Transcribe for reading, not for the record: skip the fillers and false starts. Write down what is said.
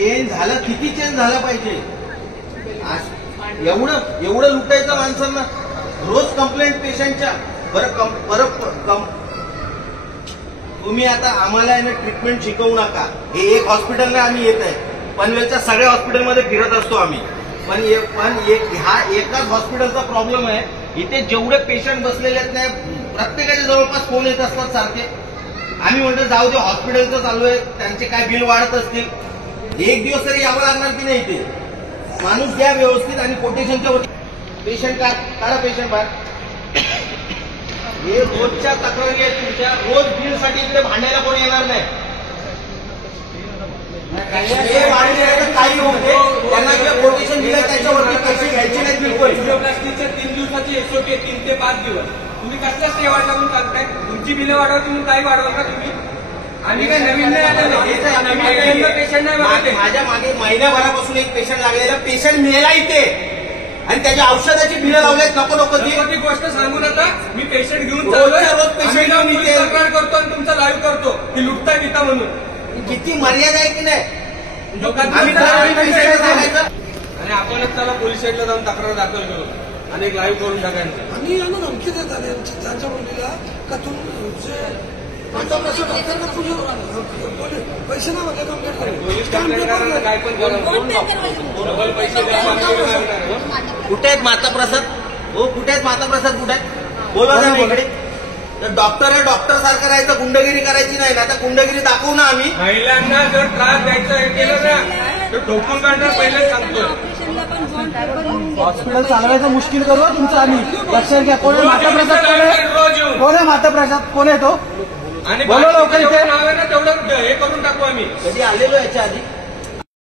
Change झालं, किती change झालं पाहिजे? एवढं लुटायचं माणसांना. रोज कंप्लेंट पेशंटच्या. तुम्ही आता आम्हाला आहे ना ट्रीटमेंट शिकवू नका. हे एक हॉस्पिटलला आम्ही येत आहे, पनवेलच्या सगळ्या हॉस्पिटलमध्ये फिरत असतो आम्ही, पण हा एकाच हॉस्पिटलचा प्रॉब्लेम आहे. इथे जेवढे पेशंट बसलेले आहेत ना, प्रत्येकाच्या जवळपास फोन येत असतात सारखे. आम्ही म्हणतो जाऊ दे, हॉस्पिटलचं चालू आहे, त्यांचे काय बिल वाढत असतील, एक दिवस तरी यावं लागणार की नाही. इथे माणूस घ्या व्यवस्थित आणि कोटेशनच्या वरती पेशंट काढा पेशंट बाहेर. हे रोजच्या तक्रारी आहेत तुमच्या. रोज बिलसाठी इकडे भांडायला कोणी येणार नाही. काही होते त्यांना जे कोटेशन दिलं त्याच्यावरती पैसे घ्यायचे नाही बिलकुल. प्लास्टिकच्या 3 दिवसाची एसओपी 3 ते 5 दिवस. तुम्ही कसल्या सेवा करून सांगताय? तुमची बिलं वाढवा, तुम्ही काही वाढवाल का तुम्ही? आम्ही काय नवीन नाही आलेलं, पेशंट नाही. माझ्या मागे महिन्याभरापासून एक पेशंट लागलेला, पेशंट मेला इथे आणि त्याच्या औषधाची बिलं लावलेत. नको ती गोष्ट सांगू नका. मी पेशंट घेऊन रोज पेशंट घेऊन तक्रार करतो आणि तुमचा लाईव्ह करतो की लुटता बिता म्हणून. किती मर्यादा आहे की नाही? आणि आपणच त्याला पोलीस स्टेशनला जाऊन तक्रार दाखल करू आणि एक लाईव्ह करून टाकायचं. आणि यांना धमकी देत आले त्यांच्या मुलीला का तुमचे पैसे ना म्हणजे पोलीस काय पण डबल पैसे कुठे आहेत माताप्रसाद? हो कुठे आहेत माताप्रसाद? कुठे आहेत? बोला ना इकडे. डॉक्टर आहे, डॉक्टर सारखं राहायचं, गुंडगिरी करायची नाही. आता गुंडगिरी दाखवू ना आम्ही. महिलांना जर त्रास द्यायचा हे केलं ना तर ठोकून काढणार पहिलेच सांगतो. हॉस्पिटल चालवायचं मुश्किल करू तुमचं आम्ही. लक्षात घ्या. कोण आहे माताप्रसाद? कोण आहे माताप्रसाद? कोण आहे तो? आणि बोला लवकर इथे नाव आहे ना तेवढं हे करून टाकू आम्ही. कधी आलेलो याच्या आधी